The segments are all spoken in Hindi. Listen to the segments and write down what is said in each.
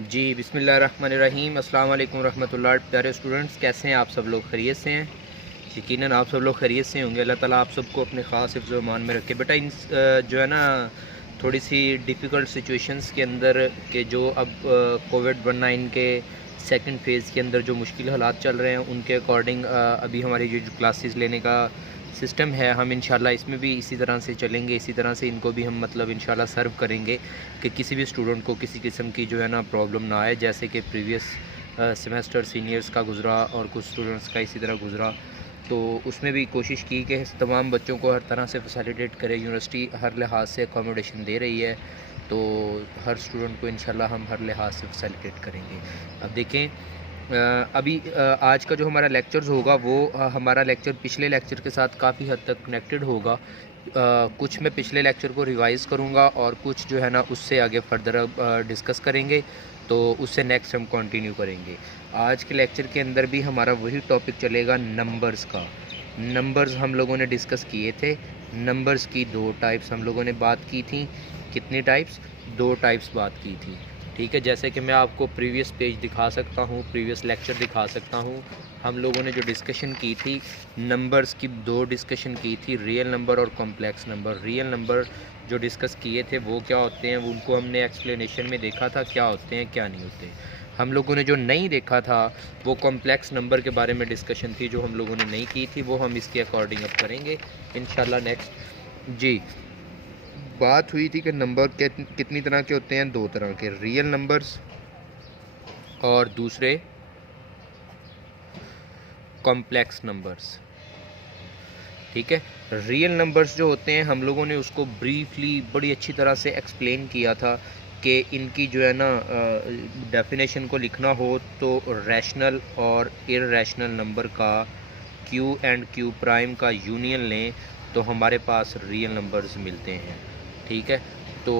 जी बिस्मिल्लाहिर्रहमानिर्रहीम अस्सलाम वालेकुम रहमतुल्लाह। प्यारे स्टूडेंट्स, कैसे हैं आप सब लोग? खैरियत से हैं? यकीनन आप सब लोग खैरियत से होंगे। अल्लाह ताला आप सबको अपने ख़ास हिफ्ज़ व ईमान में रखे। बेटा इन जो है ना थोड़ी सी डिफ़िकल्ट सिचुएशंस के अंदर के जो अब कोविड-19 के सेकंड फ़ेज़ के अंदर जो मुश्किल हालात चल रहे हैं उनके अकॉर्डिंग अभी हमारी जो क्लासेस लेने का सिस्टम है, हम इंशाल्लाह इसमें भी इसी तरह से चलेंगे। इसी तरह से इनको भी हम मतलब इंशाल्लाह सर्व करेंगे कि किसी भी स्टूडेंट को किसी किस्म की जो है ना प्रॉब्लम ना आए, जैसे कि प्रीवियस सेमेस्टर सीनियर्स का गुज़रा और कुछ स्टूडेंट्स का इसी तरह गुज़रा। तो उसमें भी कोशिश की कि तमाम बच्चों को हर तरह से फैसिलिटेट करे। यूनिवर्सिटी हर लिहाज से अकोमोडेशन दे रही है, तो हर स्टूडेंट को इंशाल्लाह हम हर लिहाज से फैसिलिटेट करेंगे। अब देखें अभी आज का जो हमारा लेक्चर्स होगा वो हमारा लेक्चर पिछले लेक्चर के साथ काफ़ी हद तक कनेक्टेड होगा। कुछ मैं पिछले लेक्चर को रिवाइज़ करूँगा और कुछ जो है ना उससे आगे फर्दर डिस्कस करेंगे, तो उससे नेक्स्ट हम कंटिन्यू करेंगे। आज के लेक्चर के अंदर भी हमारा वही टॉपिक चलेगा, नंबर्स का। नंबर्स हम लोगों ने डिस्कस किए थे। नंबर्स की दो टाइप्स हम लोगों ने बात की थी। कितनी टाइप्स? दो टाइप्स बात की थी। ठीक है, जैसे कि मैं आपको प्रीवियस पेज दिखा सकता हूँ, प्रीवियस लेक्चर दिखा सकता हूँ। हम लोगों ने जो डिस्कशन की थी नंबर्स की, दो डिस्कशन की थी, रियल नंबर और कॉम्प्लेक्स नंबर। रियल नंबर जो डिस्कस किए थे वो क्या होते हैं, उनको हमने एक्सप्लेनेशन में देखा था क्या होते हैं क्या नहीं होते। हम लोगों ने जो नहीं देखा था वो कॉम्प्लेक्स नंबर के बारे में डिस्कशन थी, जो हम लोगों ने नहीं की थी, वो हम इसके अकॉर्डिंग अब करेंगे इंशाल्लाह नेक्स्ट। जी, बात हुई थी कि नंबर कितनी तरह के होते हैं? दो तरह के, रियल नंबर्स और दूसरे कॉम्प्लेक्स नंबर्स। ठीक है, रियल नंबर्स जो होते हैं हम लोगों ने उसको ब्रीफली बड़ी अच्छी तरह से एक्सप्लेन किया था कि इनकी जो है ना डेफिनेशन को लिखना हो तो रैशनल और इररेशनल नंबर का क्यू एंड क्यू प्राइम का यूनियन लें तो हमारे पास रियल नंबर्स मिलते हैं। ठीक है, तो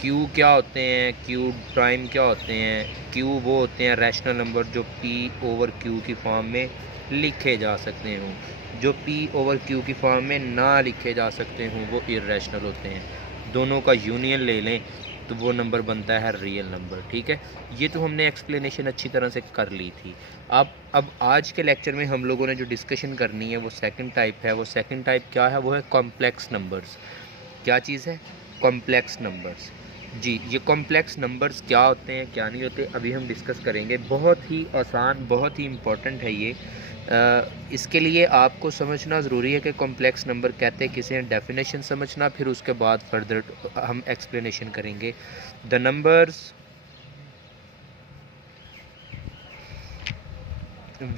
क्यू क्या होते हैं, क्यू प्राइम क्या होते हैं? क्यू वो होते हैं रैशनल नंबर जो पी ओवर क्यू की फॉर्म में लिखे जा सकते हों। जो पी ओवर क्यू की फॉर्म में ना लिखे जा सकते हों वो इररेशनल होते हैं। दोनों का यूनियन ले लें तो वो नंबर बनता है रियल नंबर। ठीक है, ये तो हमने एक्सप्लेनेशन अच्छी तरह से कर ली थी। अब आज के लेक्चर में हम लोगों ने जो डिस्कशन करनी है वो सेकंड टाइप है। वो सेकंड टाइप क्या है? वो है कॉम्प्लेक्स नंबर्स। क्या चीज़ है? Complex numbers. जी, ये कॉम्प्लेक्स नंबर्स क्या होते हैं क्या नहीं होते अभी हम डिस्कस करेंगे। बहुत ही आसान, बहुत ही इम्पोर्टेंट है ये। इसके लिए आपको समझना ज़रूरी है कि कॉम्प्लेक्स नंबर कहते किसे हैं, डेफिनेशन समझना, फिर उसके बाद फर्दर हम एक्सप्लेनेशन करेंगे। The numbers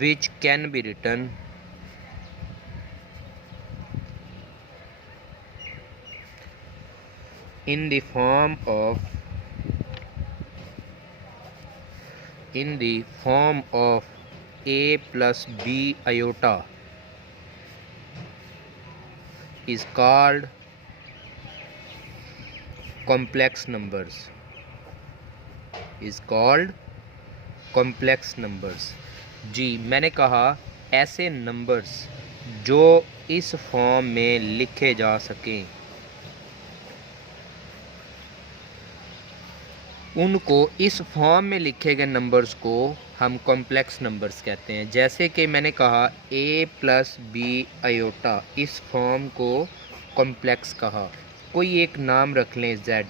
which can be written in the form of a plus b iota is called complex numbers. जी, मैंने कहा ऐसे नंबर्स जो इस फॉर्म में लिखे जा सकें उनको, इस फॉर्म में लिखे गए नंबर्स को हम कॉम्प्लेक्स नंबर्स कहते हैं। जैसे कि मैंने कहा a प्लस बी आयोटा, इस फॉर्म को कॉम्प्लेक्स कहा। कोई एक नाम रख लें z,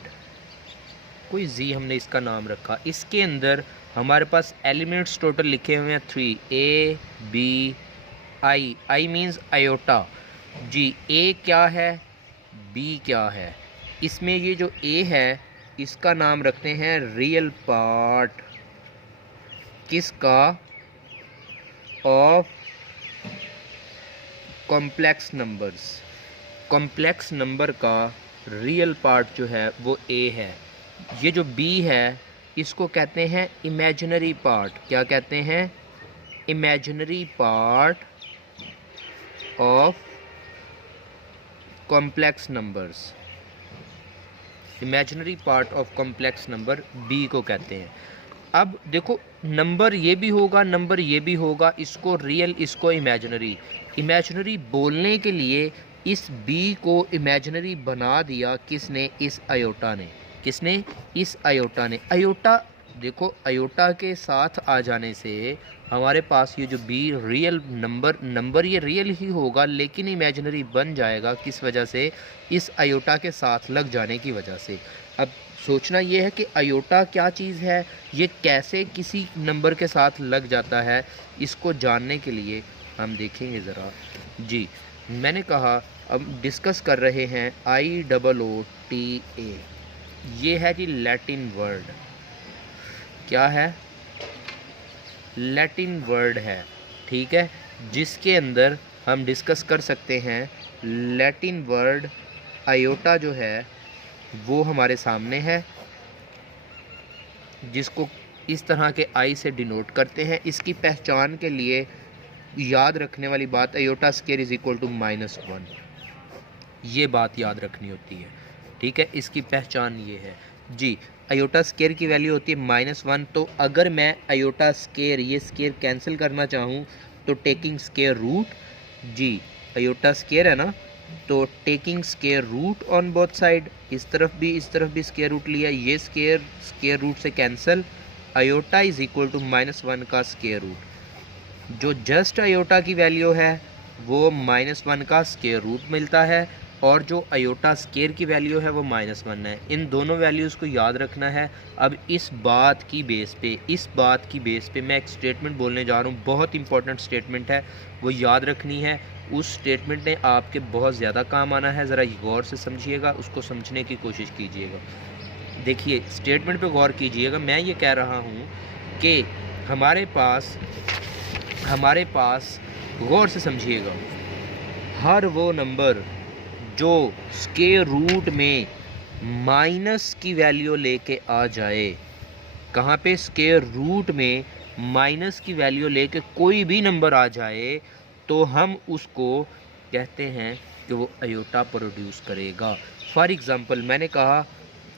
कोई z हमने इसका नाम रखा। इसके अंदर हमारे पास एलिमेंट्स टोटल लिखे हुए हैं 3, a b i means iota. जी, a क्या है, b क्या है? इसमें ये जो a है इसका नाम रखते हैं रियल पार्ट। किसका? Of complex numbers. Complex number का रियल पार्ट जो है वो a है। ये जो b है इसको कहते हैं इमेजिनरी पार्ट। क्या कहते हैं? Imaginary part of complex numbers. Imaginary part of complex number b को कहते हैं। अब देखो, नंबर ये भी होगा, नंबर ये भी होगा, इसको रियल, इसको इमेजिनरी। इमेजिनरी बोलने के लिए इस b को इमेजिनरी बना दिया किसने? इस आयोटा ने। किसने? इस आयोटा ने। आयोटा देखो अयोटा के साथ आ जाने से हमारे पास ये जो बी रियल नंबर ये रियल ही होगा, लेकिन इमेजिनरी बन जाएगा। किस वजह से? इस अयोटा के साथ लग जाने की वजह से। अब सोचना ये है कि अयोटा क्या चीज़ है, ये कैसे किसी नंबर के साथ लग जाता है, इसको जानने के लिए हम देखेंगे ज़रा। जी, मैंने कहा अब डिस्कस कर रहे हैं IOOTA। ये है जी लैटिन वर्ड। क्या है? लैटिन वर्ड है, ठीक है, जिसके अंदर हम डिस्कस कर सकते हैं। लैटिन वर्ड अयोटा जो है वो हमारे सामने है, जिसको इस तरह के आई से डिनोट करते हैं। इसकी पहचान के लिए याद रखने वाली बात, iota square is equal to -1, ये बात याद रखनी होती है, ठीक है। इसकी पहचान ये है जी। अयोटा स्क्वायर की वैल्यू होती है -1। तो अगर मैं अयोटा स्क्वायर, ये स्क्वायर कैंसिल करना चाहूँ तो टेकिंग स्क्वायर रूट, जी अयोटा स्क्वायर है ना, तो taking square root on both side, इस तरफ भी स्क्वायर रूट लिया, ये स्क्वायर रूट से cancel, iota is equal to -1 का स्क्वायर रूट। जो जस्ट अयोटा की वैल्यू है वो -1 का स्क्वायर रूट मिलता है, और जो अयोटा स्क्वायर की वैल्यू है वो -1 है। इन दोनों वैल्यूज़ को याद रखना है। अब इस बात की बेस पे मैं एक स्टेटमेंट बोलने जा रहा हूँ, बहुत इंपॉर्टेंट स्टेटमेंट है, वो याद रखनी है। उस स्टेटमेंट ने आपके बहुत ज़्यादा काम आना है, ज़रा गौर से समझिएगा, उसको समझने की कोशिश कीजिएगा। देखिए स्टेटमेंट पे गौर कीजिएगा। मैं ये कह रहा हूँ कि हमारे पास गौर से समझिएगा, हर वो नंबर जो स्क्वायर रूट में माइनस की वैल्यू लेके आ जाए, कहाँ पे? स्क्वायर रूट में माइनस की वैल्यू लेके कोई भी नंबर आ जाए तो हम उसको कहते हैं कि वो अयोटा प्रोड्यूस करेगा। फॉर एग्ज़ाम्पल मैंने कहा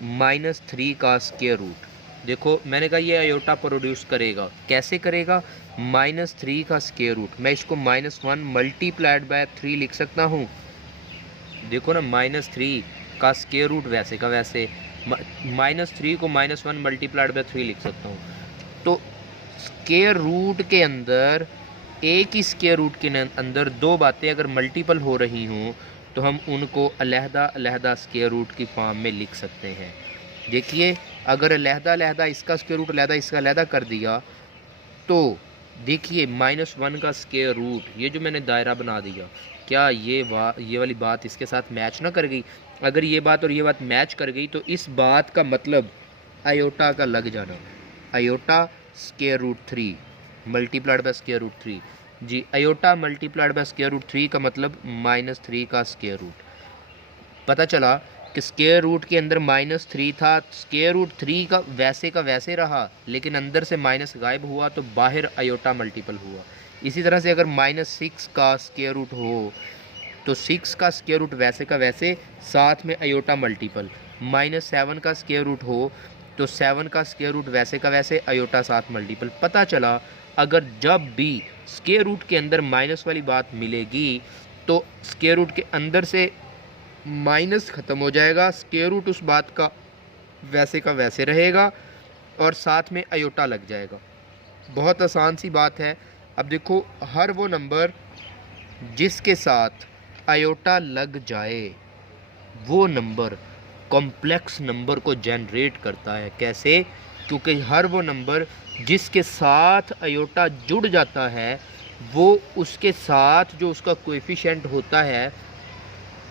-3 का स्क्वायर रूट, देखो मैंने कहा ये अयोटा प्रोड्यूस करेगा। कैसे करेगा? -3 का स्क्वायर रूट, मैं इसको -1 मल्टीप्लाइड बाय 3 लिख सकता हूँ। देखो ना, -3 का स्क्वायर रूट वैसे का वैसे, -3 को -1 मल्टीप्लाइड बाय 3 लिख सकता हूँ। तो स्क्वायर रूट के अंदर, एक ही स्क्वायर रूट के अंदर दो बातें अगर मल्टीपल हो रही हों तो हम उनको अलहदा स्क्वायर रूट की फॉर्म में लिख सकते हैं। देखिए अगर अलहदा इसका स्क्वायर रूट अलहदा इसका अलहदा कर दिया तो देखिए -1 का स्क्वायर रूट, ये जो मैंने दायरा बना दिया, क्या ये वाली बात इसके साथ मैच ना कर गई? अगर ये बात और ये बात मैच कर गई तो इस बात का मतलब अयोटा का लग जाना, iota square root 3 multiplied by square root 3। जी, iota multiplied by square root 3 का मतलब -3 का स्क्वायर रूट। पता चला कि स्क्वायर रूट के अंदर -3 था, स्क्वायर रूट 3 का वैसे रहा, लेकिन अंदर से माइनस गायब हुआ तो बाहर अयोटा मल्टीपल हुआ। इसी तरह से अगर -6 का स्क्वायर रूट हो तो 6 का स्क्वायर रूट वैसे का वैसे, साथ में अयोटा मल्टीपल। -7 का स्क्वायर रूट हो तो 7 का स्क्वायर रूट वैसे का वैसे, अयोटा साथ मल्टीपल। पता चला अगर जब भी स्क्वायर रूट के अंदर माइनस वाली बात मिलेगी तो स्क्वायर रूट के अंदर से माइनस ख़त्म हो जाएगा, स्क्वायर रूट उस बात का वैसे रहेगा और साथ में अयोटा लग जाएगा। बहुत आसान सी बात है। अब देखो, हर वो नंबर जिसके साथ अयोटा लग जाए वो नंबर कॉम्प्लेक्स नंबर को जनरेट करता है। कैसे? क्योंकि हर वो नंबर जिसके साथ अयोटा जुड़ जाता है वो उसके साथ जो उसका कोएफिशिएंट होता है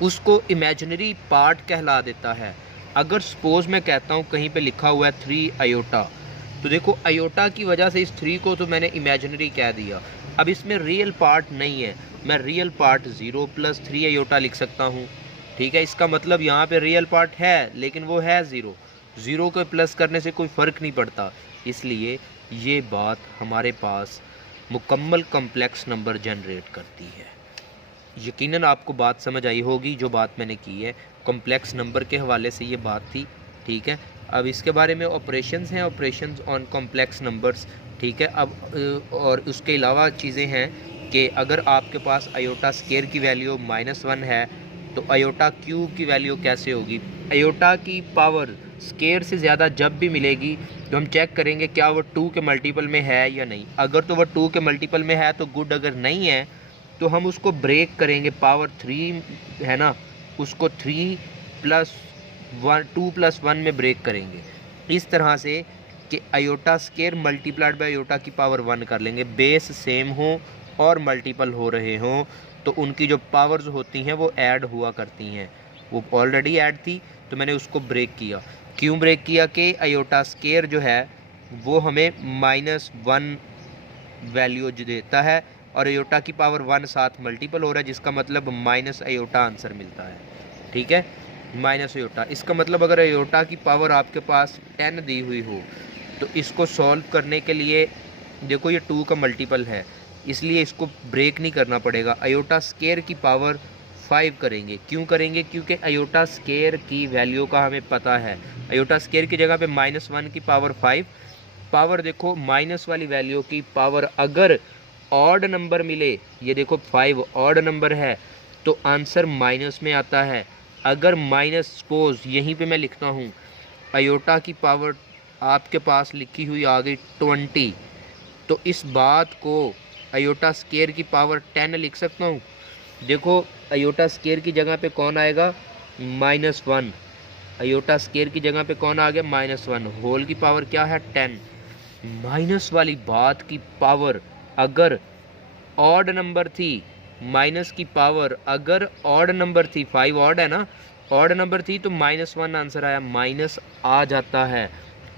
उसको इमेजिनरी पार्ट कहला देता है। अगर सपोज़ मैं कहता हूँ कहीं पे लिखा हुआ है 3 अयोटा, तो देखो अयोटा की वजह से इस 3 को तो मैंने इमेजिनरी कह दिया। अब इसमें रियल पार्ट नहीं है, मैं रियल पार्ट 0 + 3 अयोटा लिख सकता हूँ, ठीक है। इसका मतलब यहाँ पे रियल पार्ट है लेकिन वो है 0 को प्लस करने से कोई फ़र्क नहीं पड़ता। इसलिए ये बात हमारे पास मुकम्मल कॉम्प्लेक्स नंबर जनरेट करती है। यकीनन आपको बात समझ आई होगी जो बात मैंने की है, कॉम्प्लेक्स नंबर के हवाले से ये बात थी, ठीक है। अब इसके बारे में ऑपरेशंस हैं, ऑपरेशंस ऑन कॉम्प्लेक्स नंबर्स, ठीक है। अब और उसके अलावा चीज़ें हैं कि अगर आपके पास अयोटा स्क्वायर की वैल्यू -1 है तो अयोटा क्यूब की वैल्यू कैसे होगी? अयोटा की पावर स्केयर से ज़्यादा जब भी मिलेगी तो हम चेक करेंगे क्या वो 2 के मल्टीपल में है या नहीं। अगर तो वो 2 के मल्टीपल में है तो गुड, अगर नहीं है तो हम उसको ब्रेक करेंगे। पावर 3 है ना, उसको 3 + 1 2 + 1 में ब्रेक करेंगे इस तरह से कि iota square multiplied by iota की पावर 1 कर लेंगे। बेस सेम हो और मल्टीपल हो रहे हों तो उनकी जो पावर्स होती हैं वो ऐड हुआ करती हैं। वो ऑलरेडी ऐड थी तो मैंने उसको ब्रेक किया। क्यों ब्रेक किया कि आयोटा स्केयर जो है वो हमें -1 वैल्यू जो देता है और आयोटा की पावर 1 साथ मल्टीपल हो रहा है, जिसका मतलब माइनस आयोटा आंसर मिलता है। ठीक है, माइनस आयोटा। इसका मतलब अगर आयोटा की पावर आपके पास 10 दी हुई हो तो इसको सॉल्व करने के लिए देखो ये 2 का मल्टीपल है, इसलिए इसको ब्रेक नहीं करना पड़ेगा। आयोटा स्केयर की पावर 5 करेंगे। क्यों करेंगे? क्योंकि आयोटा स्केयर की वैल्यू का हमें पता है। आयोटा स्केयर की जगह पे -1 की पावर 5, पावर देखो माइनस वाली वैल्यू की पावर अगर ऑड नंबर मिले, ये देखो 5 ऑड नंबर है तो आंसर माइनस में आता है। अगर माइनस सपोज यहीं पे मैं लिखता हूँ आयोटा की पावर आपके पास लिखी हुई आ गई 20, तो इस बात को आयोटा स्केयर की पावर 10 लिख सकता हूँ। देखो आयोटा स्केयर की जगह पे कौन आएगा? -1। आयोटा स्केयर की जगह पे कौन आ गया? -1। होल की पावर क्या है? 10। माइनस वाली बात की पावर अगर ऑड नंबर थी, माइनस की पावर अगर ऑड नंबर थी, 5 ऑड है ना, ऑड नंबर थी तो -1 आंसर आया, माइनस आ जाता है।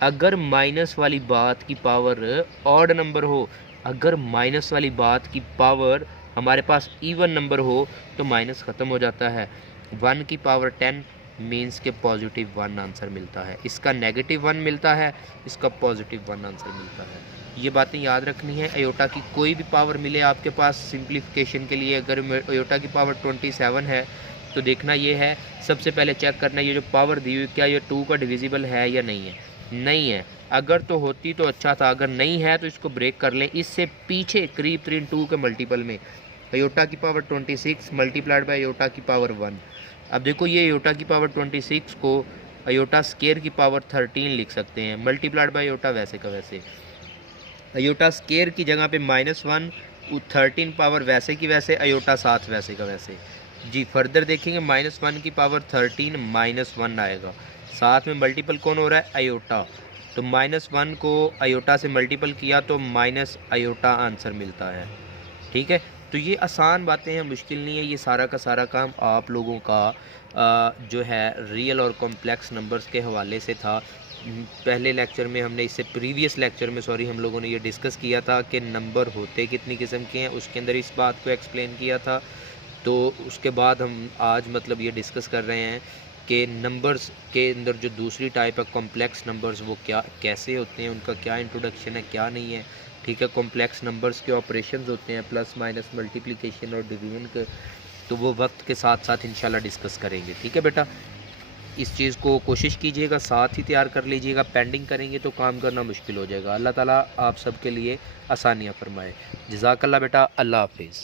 अगर माइनस वाली बात की पावर ऑड नंबर हो, अगर माइनस वाली बात की पावर हमारे पास इवन नंबर हो तो माइनस ख़त्म हो जाता है। 1 की पावर 10 मीन्स के +1 आंसर मिलता है। इसका -1 मिलता है, इसका +1 आंसर मिलता है। ये बातें याद रखनी है। आयोटा की कोई भी पावर मिले आपके पास सिंप्लीफिकेशन के लिए, अगर आयोटा की पावर 27 है तो देखना ये है, सबसे पहले चेक करना ये जो पावर दी हुई क्या ये 2 का डिविजिबल है या नहीं है। नहीं है, अगर तो होती तो अच्छा था, अगर नहीं है तो इसको ब्रेक कर लें। इससे पीछे करीब 2 के मल्टीपल में आयोटा की पावर 26 मल्टीप्लाइड बाय आयोटा की पावर 1। अब देखो ये आयोटा की पावर 26 को आयोटा स्केयर की पावर 13 लिख सकते हैं, मल्टीप्लाइड बाय आयोटा वैसे का वैसे। आयोटा स्केयर की जगह पे -1, 13 पावर वैसे की वैसे, आयोटा साथ वैसे का वैसे। जी फर्दर देखेंगे -1 की पावर 13 -1 आएगा, साथ में मल्टीपल कौन हो रहा है? आयोटा। तो -1 को आयोटा से मल्टीपल किया तो माइनस आयोटा आंसर मिलता है। ठीक है, तो ये आसान बातें हैं, मुश्किल नहीं है। ये सारा का सारा काम आप लोगों का जो है रियल और कॉम्प्लेक्स नंबर्स के हवाले से था। पहले लेक्चर में हमने इससे प्रीवियस लेक्चर में हम लोगों ने ये डिस्कस किया था कि नंबर होते कितनी किस्म के हैं, उसके अंदर इस बात को एक्सप्लेन किया था। तो उसके बाद हम आज मतलब ये डिस्कस कर रहे हैं कि नंबर्स के अंदर जो दूसरी टाइप है कॉम्प्लेक्स नंबर्स, वो क्या कैसे होते हैं, उनका क्या इंट्रोडक्शन है क्या नहीं है। ठीक है, कॉम्प्लेक्स नंबर्स के ऑपरेशंस होते हैं प्लस माइनस मल्टीप्लिकेशन और डिवीजन के, तो वो वक्त के साथ साथ इंशाल्लाह डिस्कस करेंगे। ठीक है बेटा, इस चीज़ को कोशिश कीजिएगा, साथ ही तैयार कर लीजिएगा। पेंडिंग करेंगे तो काम करना मुश्किल हो जाएगा। अल्लाह ताला आप सब के लिए आसानियाँ फरमाए। जज़ाकल्लाह बेटा, अल्लाह हाफिज़।